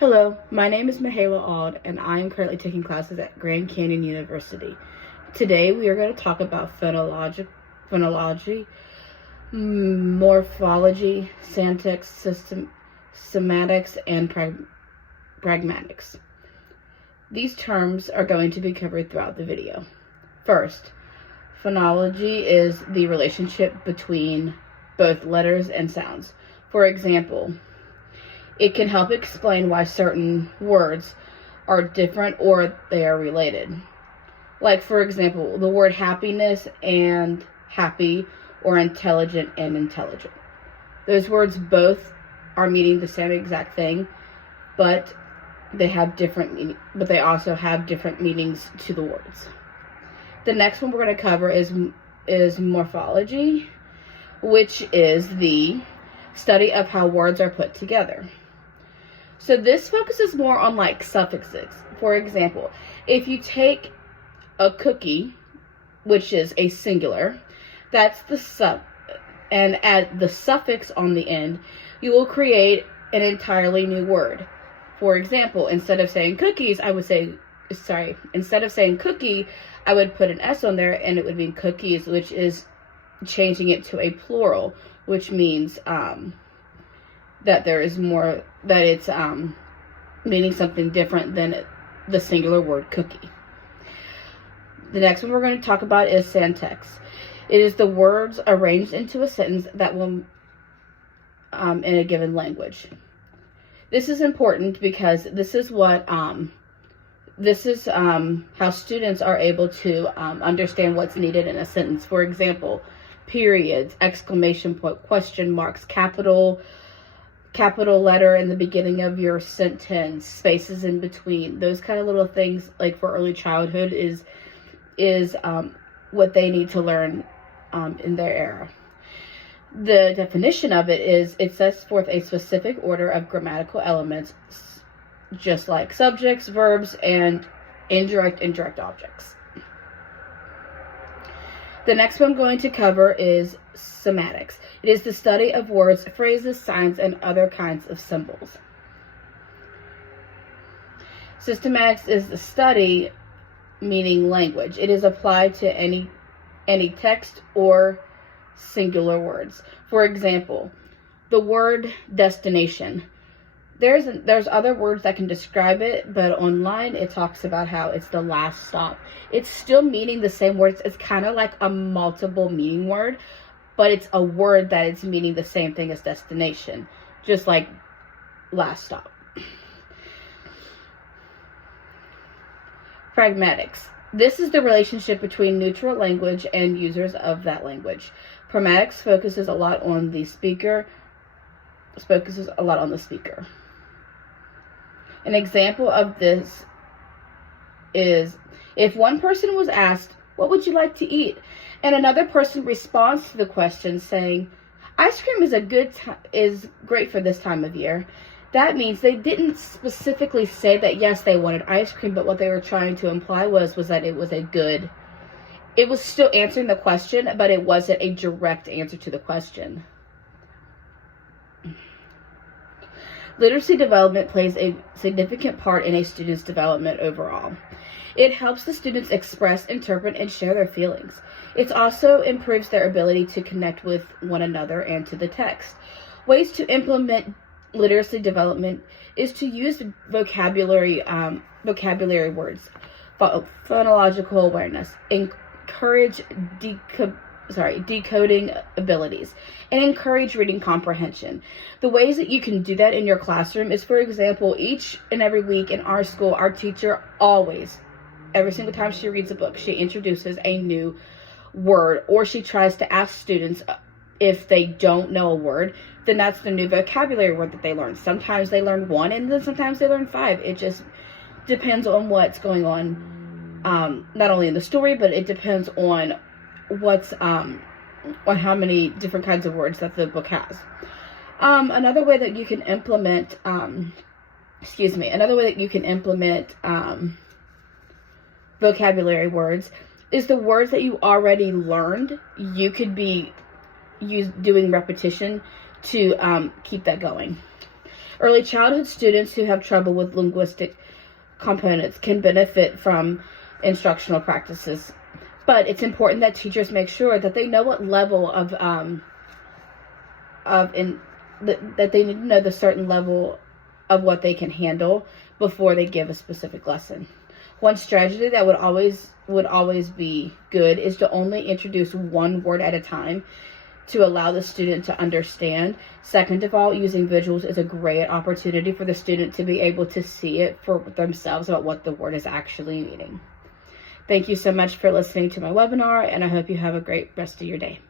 Hello, my name is Michaela Auld, and I am currently taking classes at Grand Canyon University. Today, we are going to talk about phonology, morphology, syntax, semantics, and pragmatics. These terms are going to be covered throughout the video. First, phonology is the relationship between both letters and sounds. For example, it can help explain why certain words are different or they are related. Like, for example, the word happiness and happy, or intelligent and intelligent. Those words both are meaning the same exact thing, but they also have different meanings to the words. The next one we're going to cover is morphology, which is the study of how words are put together. So this focuses more on like suffixes. For example, if you take a cookie, which is a singular, that's the and add the suffix on the end, you will create an entirely new word. For example, instead of saying cookies, instead of saying cookie, I would put an S on there and it would mean cookies, which is changing it to a plural, which means that it's meaning something different than the singular word cookie. The next one we're going to talk about is syntax. It is the words arranged into a sentence that will in a given language. This is important because this is how students are able to understand what's needed in a sentence. For example, periods, exclamation point, question marks, capital letter in the beginning of your sentence, spaces in between, those kind of little things, like for early childhood, is what they need to learn in their era. The definition of it is it sets forth a specific order of grammatical elements, just like subjects, verbs, and indirect objects. The next one I'm going to cover is semantics. It is the study of words, phrases, signs, and other kinds of symbols. Systematics is the study, meaning language. It is applied to any text or singular words. For example, the word destination. There's other words that can describe it, but online it talks about how it's the last stop. It's still meaning the same words. It's kind of like a multiple meaning word, but it's a word that it's meaning the same thing as destination, just like last stop. Pragmatics. This is the relationship between neutral language and users of that language. Pragmatics focuses a lot on the speaker. An example of this is if one person was asked, "What would you like to eat?" and another person responds to the question saying, "Ice cream is great for this time of year." That means they didn't specifically say that yes, they wanted ice cream, but what they were trying to imply was that it was still answering the question, but it wasn't a direct answer to the question. Literacy development plays a significant part in a student's development overall. It helps the students express, interpret, and share their feelings. It also improves their ability to connect with one another and to the text. Ways to implement literacy development is to use vocabulary words, phonological awareness, encourage decoding abilities, and encourage reading comprehension. The ways that you can do that in your classroom is, for example, each and every week in our school, our teacher always, every single time she reads a book, she introduces a new word, or she tries to ask students if they don't know a word, then that's the new vocabulary word that they learn. Sometimes they learn one, and then sometimes they learn five. It just depends on what's going on, not only in the story, but it depends on on how many different kinds of words that the book has. Another way that you can implement vocabulary words is the words that you already learned. You could be doing repetition to keep that going. Early childhood students who have trouble with linguistic components can benefit from instructional practices, but it's important that teachers make sure that they know what level that they need to know the certain level of what they can handle before they give a specific lesson. One strategy that would always be good is to only introduce one word at a time to allow the student to understand. Second of all, using visuals is a great opportunity for the student to be able to see it for themselves about what the word is actually meaning. Thank you so much for listening to my webinar, and I hope you have a great rest of your day.